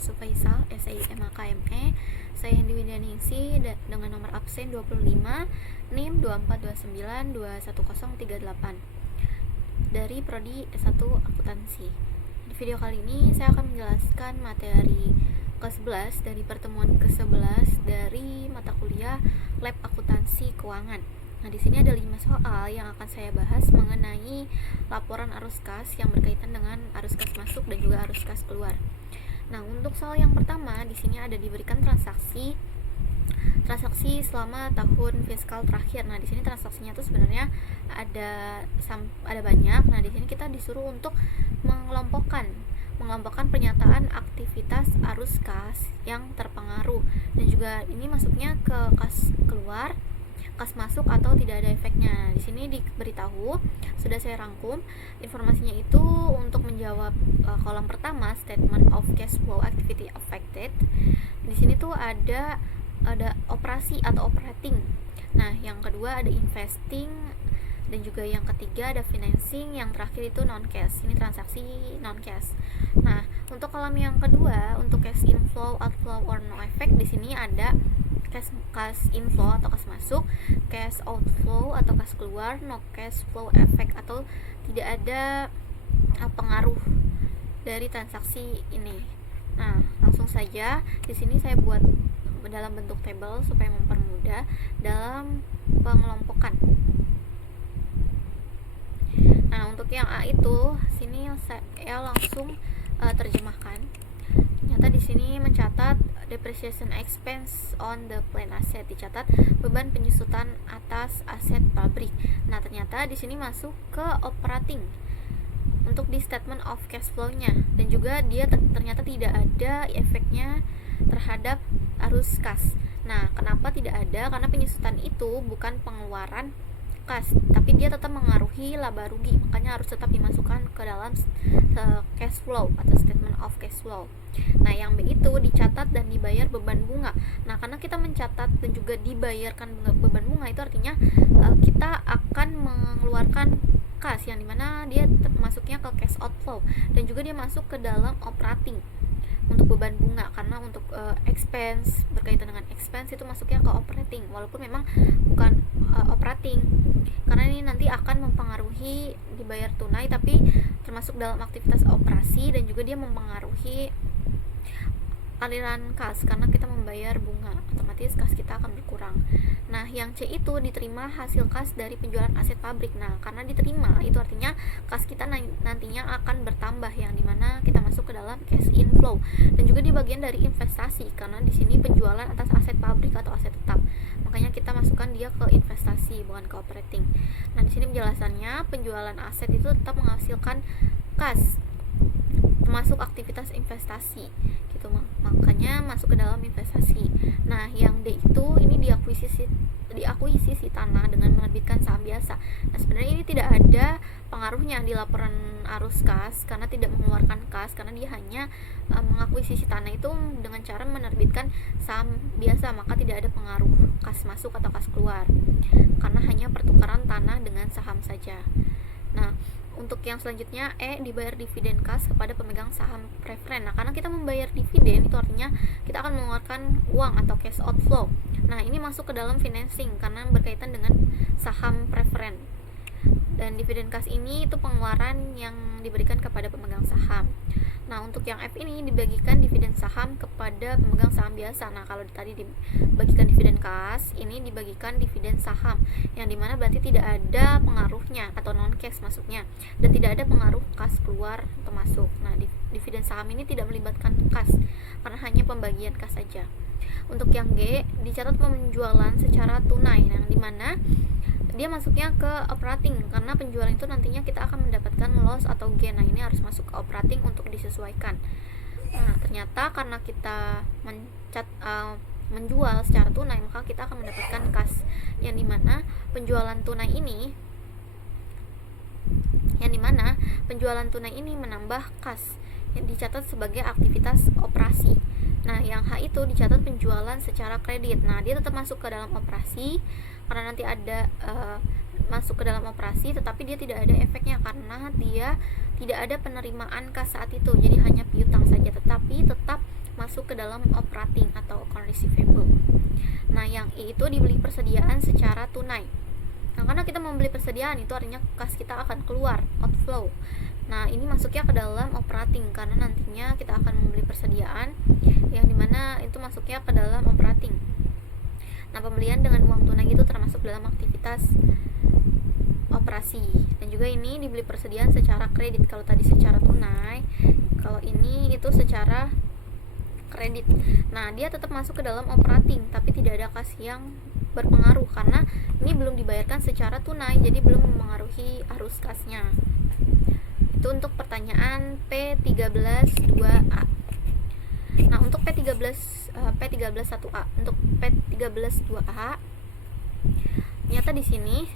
Yusuf Faisal, SIM KME. Saya Hendi Widyaningsih dengan nomor absen 25, NIM 2429211038 dari Prodi S1 Akuntansi. Di video kali ini saya akan menjelaskan materi ke-11 dari pertemuan ke-11 dari mata kuliah Lab Akuntansi Keuangan. Nah, di sini ada 5 soal yang akan saya bahas mengenai laporan arus kas yang berkaitan dengan arus kas masuk dan juga arus kas keluar. Nah, untuk soal yang pertama di sini ada diberikan transaksi selama tahun fiskal terakhir. Nah, di sini transaksinya tuh sebenarnya ada banyak. Nah, di sini kita disuruh untuk mengelompokkan pernyataan aktivitas arus kas yang terpengaruh, dan juga ini masuknya ke kas keluar, kas masuk atau tidak ada efeknya. Di sini diberitahu, sudah saya rangkum informasinya itu untuk menjawab kolom pertama, statement of cash flow activity affected. Di sini tuh ada operasi atau operating. Nah, yang kedua ada investing, dan juga yang ketiga ada financing, yang terakhir itu non cash. Ini transaksi non cash. Nah, untuk kolom yang kedua, untuk cash inflow, outflow, or no effect, di sini ada cash inflow atau kas masuk, cash outflow atau kas keluar, no cash flow effect atau tidak ada pengaruh dari transaksi ini. Nah, langsung saja di sini saya buat dalam bentuk tabel supaya mempermudah dalam pengelompokan. Nah, untuk yang A itu sini saya langsung terjemahkan. Ternyata di sini mencatat depreciation expense on the plant asset, dicatat beban penyusutan atas aset pabrik. Nah, ternyata di sini masuk ke operating untuk di statement of cash flow-nya, dan juga dia ternyata tidak ada efeknya terhadap arus kas. Nah, kenapa tidak ada? Karena penyusutan itu bukan pengeluaran kas, tapi dia tetap mengaruhi laba rugi, makanya harus tetap dimasukkan ke dalam cash flow atau statement of cash flow. Nah, yang B itu dicatat dan dibayar beban bunga. Nah, karena kita mencatat dan juga dibayarkan beban bunga, itu artinya kita akan mengeluarkan kas, yang dimana dia masuknya ke cash outflow, dan juga dia masuk ke dalam operating untuk beban bunga, karena untuk expense, berkaitan dengan expense itu masuknya ke operating, walaupun memang bukan operating, karena ini nanti akan mempengaruhi dibayar tunai, tapi termasuk dalam aktivitas operasi, dan juga dia mempengaruhi aliran kas, karena kita membayar bunga, otomatis kas kita akan berkurang. Nah, yang C itu diterima hasil kas dari penjualan aset pabrik. Nah, karena diterima itu artinya kas kita nantinya akan bertambah, yang dimana kita masuk ke dalam cash inflow, dan juga di bagian dari investasi, karena di sini penjualan atas aset pabrik atau aset tetap, makanya kita masukkan dia ke investasi bukan ke operating. Nah, di sini penjelasannya penjualan aset itu tetap menghasilkan kas, termasuk aktivitas investasi gitu, makanya masuk ke dalam investasi. Nah, yang D itu ini diakuisisi tanah dengan menerbitkan saham biasa. Nah, sebenarnya ini tidak ada pengaruhnya di laporan arus kas, karena tidak mengeluarkan kas, karena dia hanya mengakuisisi tanah itu dengan cara menerbitkan saham biasa, maka tidak ada pengaruh kas masuk atau kas keluar, karena hanya pertukaran tanah dengan saham saja. Nah, untuk yang selanjutnya E, dibayar dividen kas kepada pemegang saham preferen. Nah, karena kita membayar dividen itu artinya kita akan mengeluarkan uang atau cash outflow. Nah, ini masuk ke dalam financing karena berkaitan dengan saham preferen. Dan dividen kas ini itu pengeluaran yang diberikan kepada pemegang saham. Nah, untuk yang F ini dibagikan dividen saham kepada pemegang saham biasa. Nah, kalau tadi dibagikan dividen kas, ini dibagikan dividen saham, yang dimana berarti tidak ada pengaruhnya atau non cash masuknya, dan tidak ada pengaruh kas keluar atau masuk. Nah, dividen saham ini tidak melibatkan kas, karena hanya pembagian kas saja. Untuk yang G, dicatat penjualan secara tunai, yang dimana dia masuknya ke operating, karena penjualan itu nantinya kita akan mendapatkan loss atau gain. Nah, ini harus masuk ke operating untuk disesuaikan. Nah, ternyata karena kita menjual secara tunai, maka kita akan mendapatkan kas, yang dimana penjualan tunai ini menambah kas yang dicatat sebagai aktivitas operasi. Nah, yang H itu dicatat penjualan secara kredit. Nah, dia tetap masuk ke dalam operasi, karena nanti ada masuk ke dalam operasi, tetapi dia tidak ada efeknya karena dia tidak ada penerimaan kas saat itu, jadi hanya piutang saja, tetapi tetap masuk ke dalam operating atau account receivable. Nah, yang I itu dibeli persediaan secara tunai. Nah, karena kita membeli persediaan itu artinya kas kita akan keluar, outflow. Nah, ini masuknya ke dalam operating karena nantinya kita akan membeli persediaan yang dimana itu masuknya ke dalam operating. Nah, pembelian dengan uang tunai itu termasuk dalam aktivitas operasi. Dan juga ini dibeli persediaan secara kredit. Kalau tadi secara tunai, kalau ini itu secara kredit. Nah, dia tetap masuk ke dalam operating, tapi tidak ada kas yang berpengaruh karena ini belum dibayarkan secara tunai, jadi belum memengaruhi arus kasnya. Itu untuk pertanyaan P13-2A. Nah, untuk P13-1A, untuk P13-2A, ternyata di sini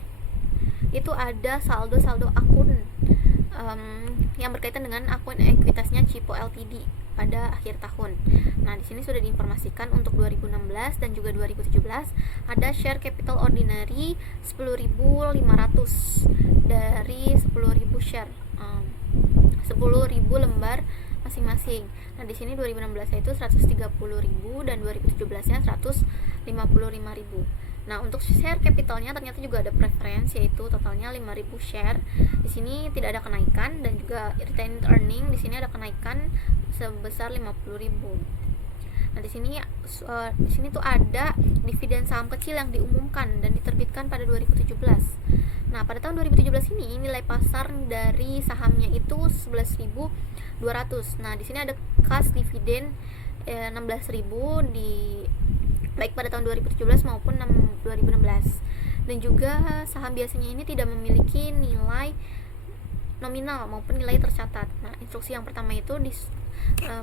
itu ada saldo akun yang berkaitan dengan akun ekuitasnya Cipo Ltd pada akhir tahun. Nah, di sini sudah diinformasikan untuk 2016 dan juga 2017 ada share capital ordinary 10.500 dari 10.000 share, 10.000 lembar masing-masing. Nah, di sini 2016 itu 130.000 dan 2017-nya 155.000. Nah, untuk share capitalnya ternyata juga ada preference, yaitu totalnya 5.000 share. Di sini tidak ada kenaikan, dan juga retained earning di sini ada kenaikan sebesar 50.000. Nah, di sini tuh ada dividen saham kecil yang diumumkan dan diterbitkan pada 2017. Nah, pada tahun 2017 ini nilai pasar dari sahamnya itu 11.200. Nah, di sini ada kas dividen 16.000 baik pada tahun 2017 maupun 2016. Dan juga saham biasanya ini tidak memiliki nilai nominal maupun nilai tercatat. Nah, instruksi yang pertama itu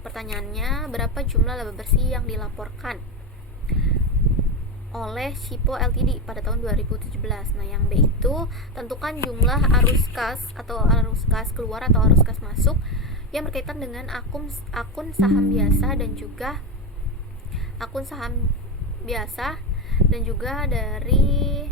pertanyaannya, berapa jumlah laba bersih yang dilaporkan oleh Cipo Ltd pada tahun 2017. Nah, yang B itu tentukan jumlah arus kas atau arus kas keluar atau arus kas masuk yang berkaitan dengan akun saham biasa dan juga akun saham biasa dan juga dari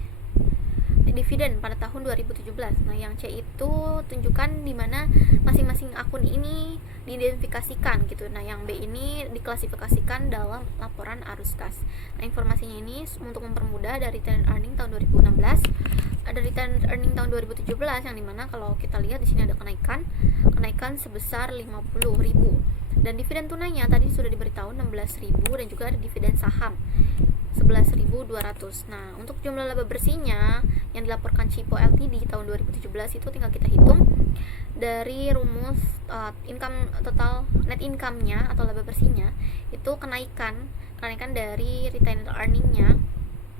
dividen pada tahun 2017. Nah, yang C itu tunjukkan di mana masing-masing akun ini diidentifikasikan gitu. Nah, yang B ini diklasifikasikan dalam laporan arus kas. Nah, informasinya ini untuk mempermudah dari retained earning tahun 2016, ada retained earning tahun 2017 yang dimana kalau kita lihat di sini ada kenaikan sebesar 50.000. Dan dividen tunainya tadi sudah diberitahu 16.000 dan juga ada dividen saham 11.200. Nah, untuk jumlah laba bersihnya yang dilaporkan Cipo Ltd tahun 2017 itu tinggal kita hitung dari rumus income total net income-nya atau laba bersihnya itu kenaikan dari retained earning-nya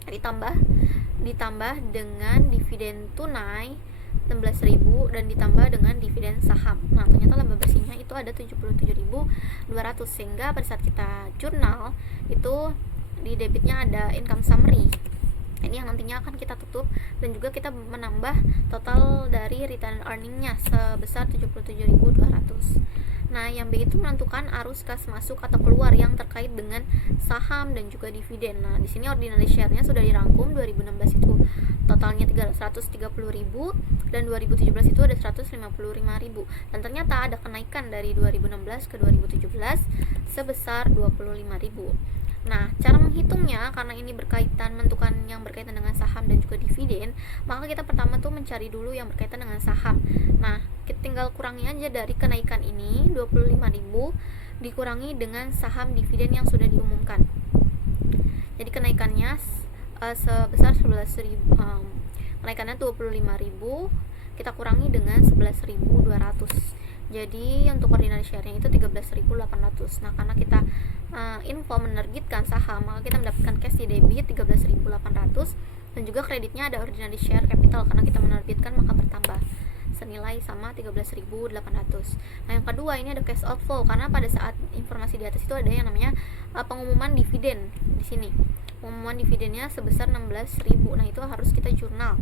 ditambah dengan dividen tunai 16.000 dan ditambah dengan dividen saham. Nah, ternyata laba bersihnya itu ada 77.200, sehingga pada saat kita jurnal itu di debitnya ada income summary. Ini yang nantinya akan kita tutup dan juga kita menambah total dari return earning-nya sebesar 77.200. Nah, yang B itu menentukan arus kas masuk atau keluar yang terkait dengan saham dan juga dividen. Nah, di sini ordinary share-nya sudah dirangkum. 2016 itu totalnya 330.000 dan 2017 itu ada 155.000. Dan ternyata ada kenaikan dari 2016 ke 2017 sebesar 25.000. Nah, cara menghitungnya karena ini menentukan yang berkaitan dengan saham dan juga dividen, maka kita pertama tuh mencari dulu yang berkaitan dengan saham. Nah, kita tinggal kurangi aja dari kenaikan ini 25.000 dikurangi dengan saham dividen yang sudah diumumkan. Jadi kenaikannya sebesar 11.000, kenaikannya 25.000 kita kurangi dengan 11.200. Jadi untuk ordinary share-nya itu 13.800. Nah, karena kita info menerbitkan saham, maka kita mendapatkan cash di debit 13.800 dan juga kreditnya ada ordinary share capital karena kita menerbitkan maka bertambah senilai sama 13.800. Nah, yang kedua ini ada cash outflow karena pada saat informasi di atas itu ada yang namanya pengumuman dividen di sini. Pengumuman dividennya sebesar 16.000. Nah, itu harus kita jurnal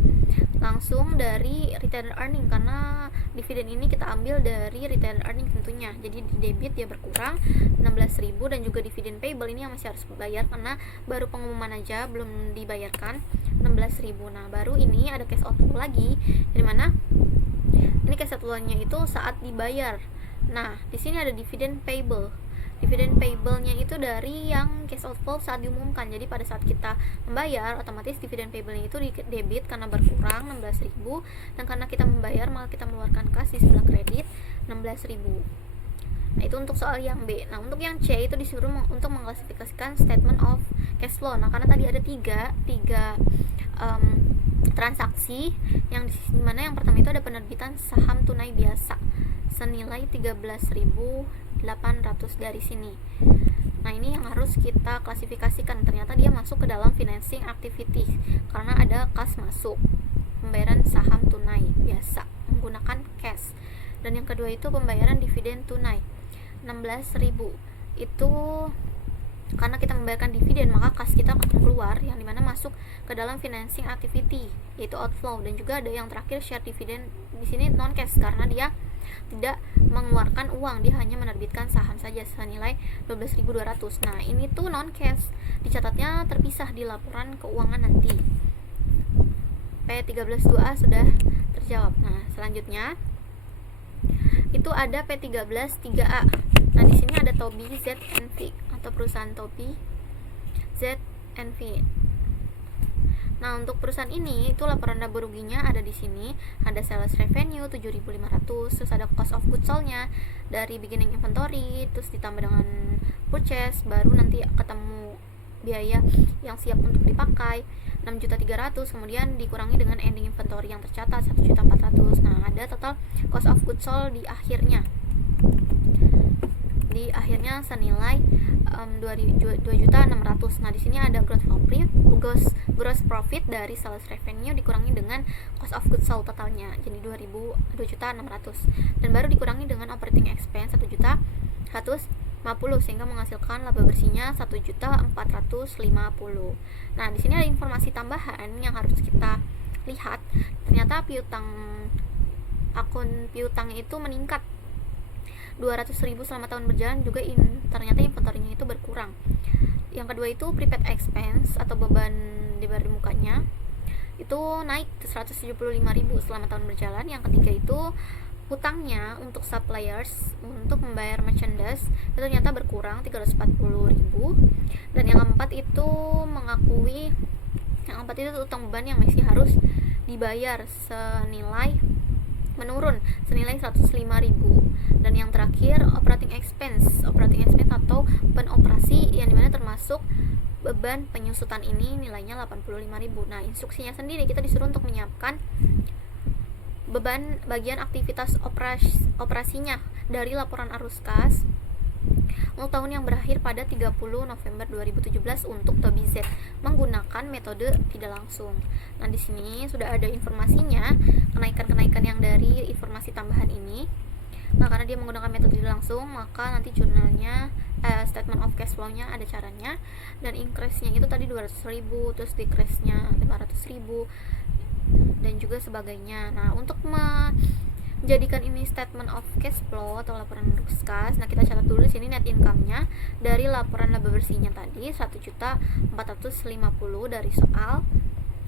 langsung dari retained earning karena dividen ini kita ambil dari retained earning tentunya. Jadi di debit dia berkurang 16.000 dan juga dividen payable ini yang masih harus dibayar karena baru pengumuman aja belum dibayarkan 16.000. Nah, baru ini ada cash outflow lagi di mana Ini cash outflow-nya itu saat dibayar. Nah, di sini ada dividend payable. Dividend payable-nya itu dari yang cash outflow saat diumumkan. Jadi pada saat kita membayar, otomatis dividend payable-nya itu di debit karena berkurang 16.000, dan karena kita membayar maka kita mengeluarkan kas di sebelah kredit 16.000. Nah, itu untuk soal yang B. Nah, untuk yang C itu disuruh untuk mengklasifikasikan statement of cash flow. Nah, karena tadi ada tiga transaksi yang dimana yang pertama itu ada penerbitan saham tunai biasa senilai 13.800 dari sini. Nah, ini yang harus kita klasifikasikan. Ternyata dia masuk ke dalam financing activity karena ada kas masuk, pembayaran saham tunai biasa menggunakan cash. Dan yang kedua itu pembayaran dividen tunai 16.000. Itu karena kita membayarkan dividen maka kas kita akan keluar, yang dimana masuk ke dalam financing activity yaitu outflow. Dan juga ada yang terakhir share dividend, di sini non cash karena dia tidak mengeluarkan uang, dia hanya menerbitkan saham saja senilai 12.200. Nah, ini tuh non cash, dicatatnya terpisah di laporan keuangan nanti. P13.2A sudah terjawab. Nah, selanjutnya itu ada P13.3A. Nah, di sini ada Toby ZNV atau perusahaan Toby ZNV. Nah, untuk perusahaan ini itu laporan laba ruginya ada di sini. Ada sales revenue 7.500, terus ada cost of goods sold-nya dari beginning inventory, terus ditambah dengan purchase, baru nanti ketemu biaya yang siap untuk dipakai 6.300.000, kemudian dikurangi dengan ending inventory yang tercatat 1.400.000. Nah, ada total cost of goods sold di akhirnya senilai 2.600.000. Nah, di sini ada gross profit dari sales revenue dikurangi dengan cost of goods sold totalnya, jadi 2.600.000, dan baru dikurangi dengan operating expense 1.150.000 sehingga menghasilkan laba bersihnya 1.450.000. Nah, di sini ada informasi tambahan yang harus kita lihat. Ternyata akun piutang itu meningkat 200.000 selama tahun berjalan. Juga ternyata inventory-nya itu berkurang. Yang kedua itu prepaid expense atau beban di baris mukanya itu naik 175.000 selama tahun berjalan. Yang ketiga itu hutangnya untuk suppliers untuk membayar merchandise itu ternyata berkurang 340.000. Dan yang keempat itu utang beban yang masih harus dibayar menurun senilai 105.000. Dan yang terakhir operating expense atau beban operasi yang dimana termasuk beban penyusutan ini nilainya 85.000. Nah, instruksinya sendiri kita disuruh untuk menyiapkan beban bagian aktivitas operasinya dari laporan arus kas untuk tahun yang berakhir pada 30 November 2017 untuk Toby Z menggunakan metode tidak langsung. Nah, di sini sudah ada informasinya, kenaikan-kenaikan yang dari informasi tambahan ini. Nah, karena dia menggunakan metode tidak langsung, maka nanti jurnalnya statement of cash flow-nya ada caranya. Dan increase-nya itu tadi 200.000, terus decrease-nya 500.000 dan juga sebagainya. Nah, untuk menjadikan ini statement of cash flow atau laporan arus kas, nah kita catat dulu di sini net income-nya dari laporan laba bersihnya tadi 1.450.000 dari soal.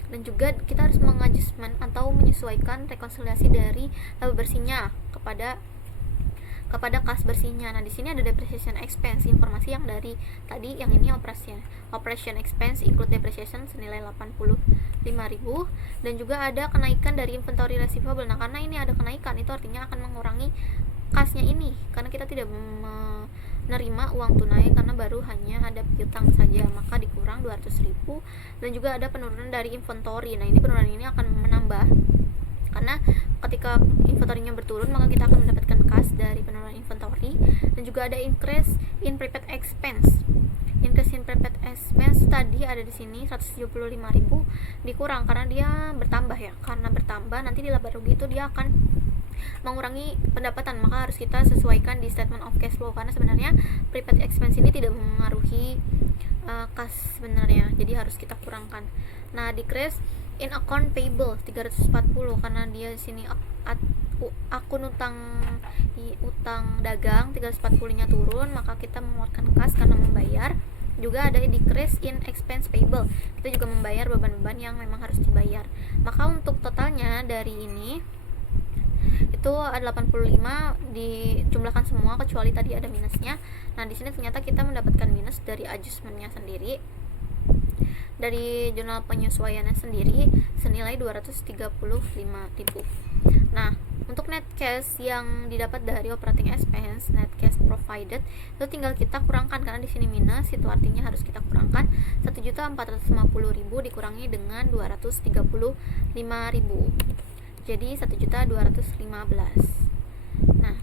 Dan juga kita harus mengadjustment atau menyesuaikan rekonsiliasi dari laba bersihnya kepada kas bersihnya. Nah, di sini ada depreciation expense, informasi yang dari tadi yang ini operation expense include depreciation senilai 85.000. Dan juga ada kenaikan dari inventory receivable. Nah, karena ini ada kenaikan itu artinya akan mengurangi kasnya ini karena kita tidak menerima uang tunai karena baru hanya ada piutang saja, maka dikurang 200.000. Dan juga ada penurunan dari inventory. Nah, ini penurunan ini akan menambah karena ketika inventory-nya berturun maka kita akan mendapatkan kas dari penurunan inventory. Dan juga ada increase in prepaid expense. Increase in prepaid expense tadi ada di sini 175.000 dikurang karena dia bertambah ya. Karena bertambah nanti di laba rugi itu dia akan mengurangi pendapatan, maka harus kita sesuaikan di statement of cash flow karena sebenarnya prepaid expense ini tidak mempengaruhi kas sebenarnya, jadi harus kita kurangkan. Nah, decrease in account payable 340 karena dia di sini akun utang dagang 340-nya turun, maka kita mengeluarkan kas karena membayar. Juga ada decrease in expense payable, kita juga membayar beban-beban yang memang harus dibayar. Maka untuk totalnya dari ini itu ada 85 dijumlahkan semua kecuali tadi ada minusnya. Nah di sini ternyata kita mendapatkan minus dari adjustmentnya sendiri, dari jurnal penyesuaiannya sendiri senilai 235.000. Nah untuk net cash yang didapat dari operating expense, net cash provided, itu tinggal kita kurangkan karena di sini minus, itu artinya harus kita kurangkan 1.450.000 dikurangi dengan 235.000, jadi 1.215. Nah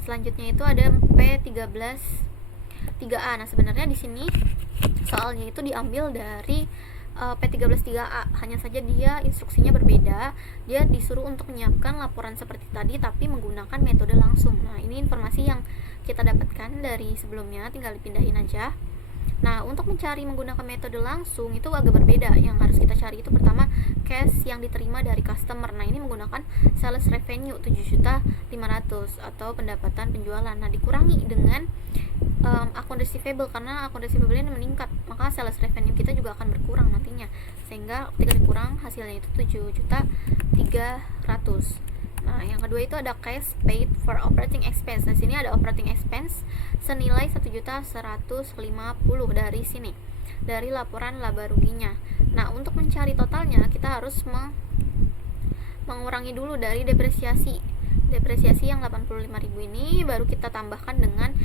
selanjutnya itu ada P13 3A. Nah sebenarnya di sini soalnya itu diambil dari P13 3A, hanya saja dia instruksinya berbeda. Dia disuruh untuk menyiapkan laporan seperti tadi tapi menggunakan metode langsung. Nah ini informasi yang kita dapatkan dari sebelumnya, tinggal dipindahin aja. Nah untuk mencari menggunakan metode langsung itu agak berbeda. Yang harus kita cari itu pertama cash yang diterima dari customer. Nah ini menggunakan sales revenue 7.500.000 atau pendapatan penjualan. Nah dikurangi dengan akun receivable, karena akun receivable ini meningkat, maka sales revenue kita juga akan berkurang nantinya, sehingga ketika dikurang hasilnya itu 7.300.000. Nah yang kedua itu ada cash paid for operating expense. Nah sini ada operating expense senilai 1.150.000 dari sini, dari laporan laba ruginya. Nah untuk mencari totalnya kita harus mengurangi dulu dari depresiasi yang 85.000 ini, baru kita tambahkan dengan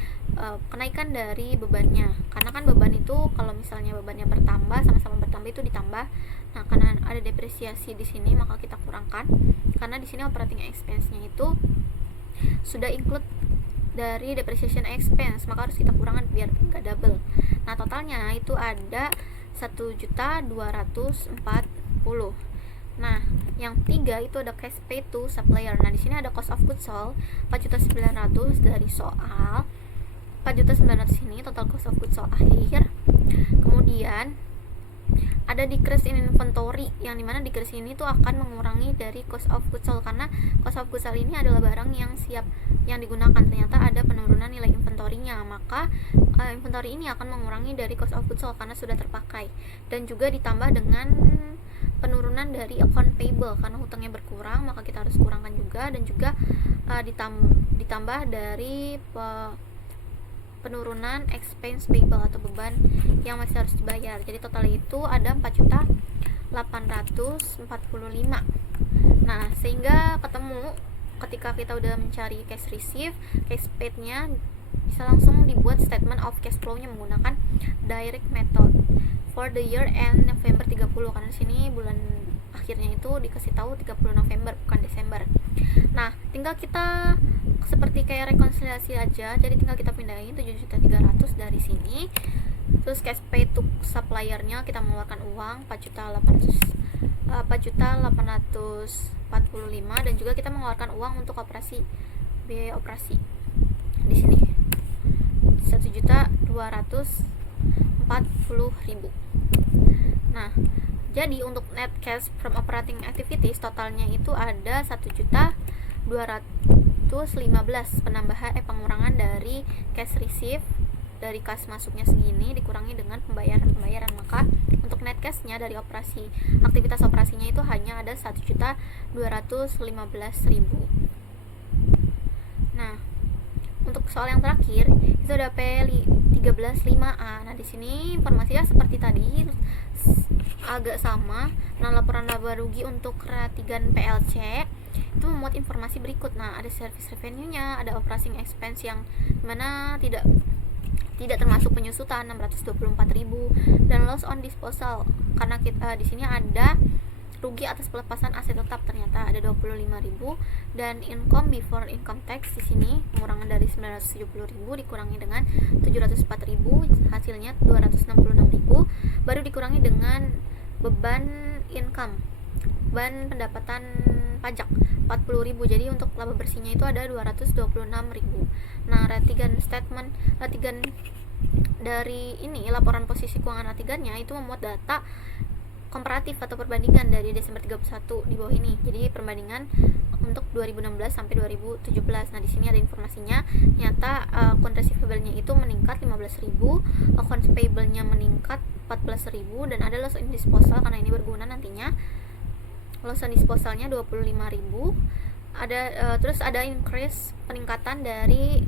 kenaikan dari bebannya, karena kan beban itu kalau misalnya bebannya bertambah, sama-sama bertambah itu ditambah. Nah karena ada depresiasi di sini maka kita kurangkan, karena di sini operating expense-nya itu sudah include dari depreciation expense, maka harus kita kurangkan biar nggak double. Nah totalnya itu ada 1.240.000. Nah, yang ketiga itu ada cash pay to supplier. Nah, di sini ada cost of goods sold 4.900.000 dari soal 4.900.000 ini total cost of goods sold akhir. Kemudian ada decrease in inventory, yang dimana decrease ini tuh akan mengurangi dari cost of goods sold, karena cost of goods sold ini adalah barang yang siap yang digunakan. Ternyata ada penurunan nilai inventory-nya, maka inventory ini akan mengurangi dari cost of goods sold karena sudah terpakai, dan juga ditambah dengan penurunan dari account payable karena hutangnya berkurang, maka kita harus kurangkan juga, dan juga ditambah dari penurunan expense payable atau beban yang masih harus dibayar. Jadi total itu ada 4.845.000. Nah sehingga ketemu ketika kita udah mencari cash receive, cash paid-nya bisa langsung dibuat statement of cash flow-nya menggunakan direct method for the year end November 30, karena di sini bulan akhirnya itu dikasih tahu 30 November bukan Desember. Nah tinggal kita seperti kayak rekonsiliasi aja, jadi tinggal kita pindahin 7.300.000 dari sini, terus cash pay to supplier-nya kita mengeluarkan uang 4.845.000, dan juga kita mengeluarkan uang untuk biaya operasi di sini 1.240.000. Nah jadi untuk net cash from operating activities totalnya itu ada 1.215.000 pengurangan dari cash receive dari kas masuknya segini dikurangi dengan pembayaran, maka untuk net cash-nya dari aktivitas operasinya itu hanya ada 1.215.000. Nah untuk soal yang terakhir itu ada P13 5A. Nah di sini informasinya seperti tadi, agak sama. Nah laporan laba rugi untuk Ratigan PLC itu memuat informasi berikut. Nah ada service revenue-nya, ada operating expense yang mana tidak termasuk penyusutan 624.000, dan loss on disposal karena kita di sini ada rugi atas pelepasan aset tetap ternyata ada 25.000, dan income before income tax di sini pengurangan dari 970.000 dikurangi dengan 704.000 hasilnya 266.000, baru dikurangi dengan beban income, beban pendapatan pajak 40.000, jadi untuk laba bersihnya itu ada 226.000. Nah Ratigan dari ini laporan posisi keuangan Ratigannya itu memuat data komparatif atau perbandingan dari Desember 31 di bawah ini. Jadi perbandingan untuk 2016 sampai 2017. Nah, di sini ada informasinya. Nyata account receivable-nya itu meningkat 15.000, account payable-nya meningkat 14.000, dan ada loss on disposal karena ini berguna nantinya. Loss on disposal-nya 25.000, Terus ada increase, peningkatan dari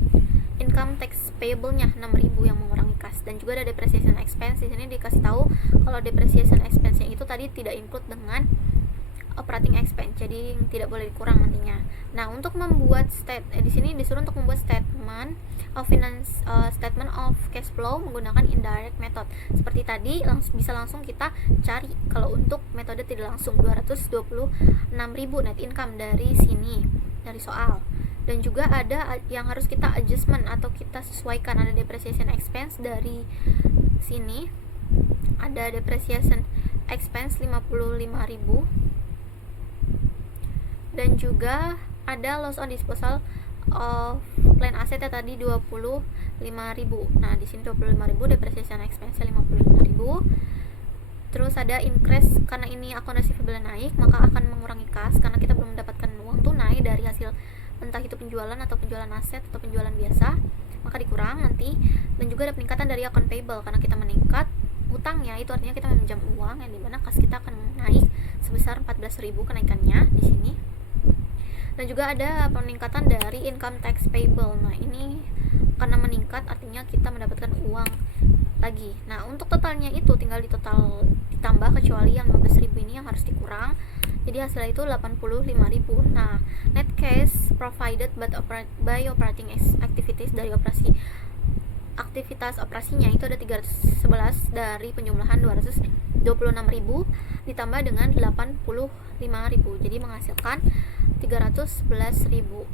income tax payable-nya 6.000 yang mengurangi kas, dan juga ada depreciation expense. Di sini dikasih tahu kalau depreciation expense-nya itu tadi tidak include dengan operating expense, jadi tidak boleh dikurang nantinya. Nah, untuk membuat di sini disuruh untuk membuat statement of cash flow menggunakan indirect method. Seperti tadi bisa langsung kita cari kalau untuk metode tidak langsung 226.000 net income dari sini, dari soal. Dan juga ada yang harus kita adjustment atau kita sesuaikan, ada depreciation expense dari sini. Ada depreciation expense 55.000, dan juga ada loss on disposal of plan asset ya tadi 25.000. Nah, di sini 25.000, depreciation expense 55.000. Terus ada increase, karena ini akun receivable naik, maka akan mengurangi kas karena kita belum mendapatkan uang tunai dari hasil entah itu penjualan atau penjualan aset atau penjualan biasa, maka dikurang nanti. Dan juga ada peningkatan dari akun payable karena kita meningkat utangnya, itu artinya kita meminjam uang, yang dimana kas kita akan naik sebesar 14.000 kenaikannya di sini. Dan juga ada peningkatan dari income tax payable. Nah, ini karena meningkat artinya kita mendapatkan uang lagi. Nah, untuk totalnya itu tinggal ditambah kecuali yang 15.000 ini yang harus dikurang. Jadi hasilnya itu 85.000. Nah, net cash provided by operating activities, dari aktivitas operasinya itu ada 311 dari penjumlahan 226.000 ditambah dengan 85.000, jadi menghasilkan 311.000.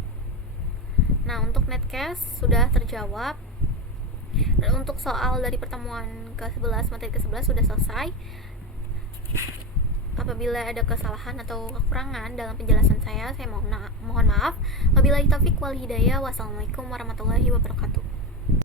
Nah, untuk net cash sudah terjawab. Dan untuk soal dari pertemuan ke-11, materi ke-11 sudah selesai. Apabila ada kesalahan atau kekurangan dalam penjelasan saya mohon maaf. Wabillahi taufiq wal hidayah. Wassalamualaikum warahmatullahi wabarakatuh.